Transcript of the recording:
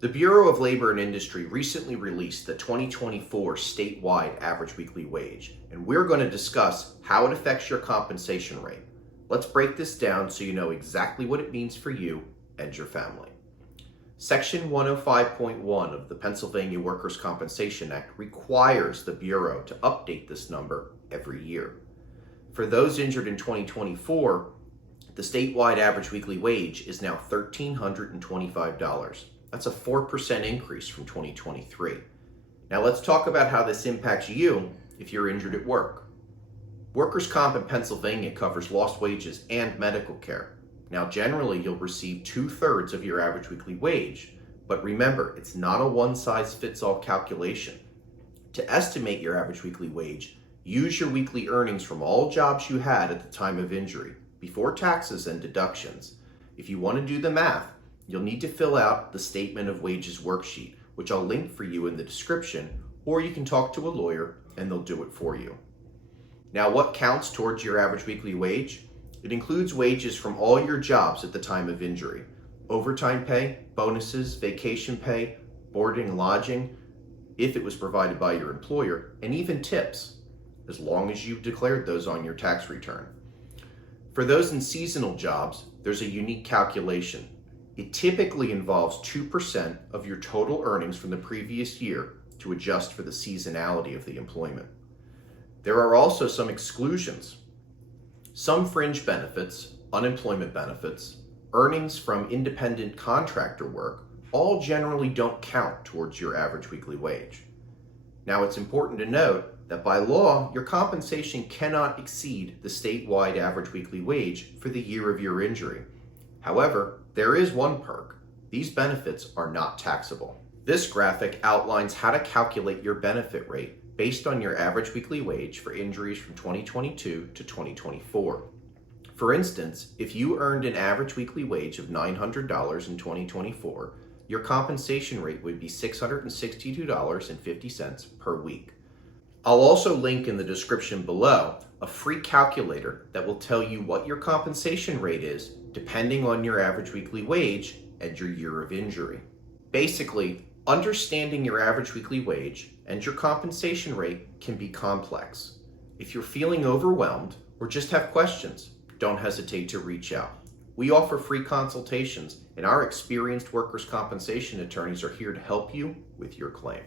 The Bureau of Labor and Industry recently released the 2024 statewide average weekly wage, and we're going to discuss how it affects your compensation rate. Let's break this down so you know exactly what it means for you and your family. Section 105.1 of the Pennsylvania Workers' Compensation Act requires the Bureau to update this number every year. For those injured in 2024, the statewide average weekly wage is now $1,325. That's a 4% increase from 2023. Now let's talk about how this impacts you if you're injured at work. Workers' comp in Pennsylvania covers lost wages and medical care. Now generally you'll receive 2/3 of your average weekly wage, but remember, it's not a one-size-fits-all calculation. To estimate your average weekly wage, use your weekly earnings from all jobs you had at the time of injury, before taxes and deductions. If you want to do the math, you'll need to fill out the Statement of Wages worksheet, which I'll link for you in the description, or you can talk to a lawyer and they'll do it for you. Now, what counts towards your average weekly wage? It includes wages from all your jobs at the time of injury: overtime pay, bonuses, vacation pay, boarding and lodging, if it was provided by your employer, and even tips, as long as you've declared those on your tax return. For those in seasonal jobs, there's a unique calculation. It typically involves 2% of your total earnings from the previous year to adjust for the seasonality of the employment. There are also some exclusions. Some fringe benefits, unemployment benefits, earnings from independent contractor work, all generally don't count towards your average weekly wage. Now, it's important to note that by law, your compensation cannot exceed the statewide average weekly wage for the year of your injury. However, there is one perk. These benefits are not taxable. This graphic outlines how to calculate your benefit rate based on your average weekly wage for injuries from 2022 to 2024. For instance, if you earned an average weekly wage of $900 in 2024, your compensation rate would be $662.50 per week. I'll also link in the description below a free calculator that will tell you what your compensation rate is depending on your average weekly wage and your year of injury. Basically, understanding your average weekly wage and your compensation rate can be complex. If you're feeling overwhelmed or just have questions, don't hesitate to reach out. We offer free consultations, and our experienced workers' compensation attorneys are here to help you with your claim.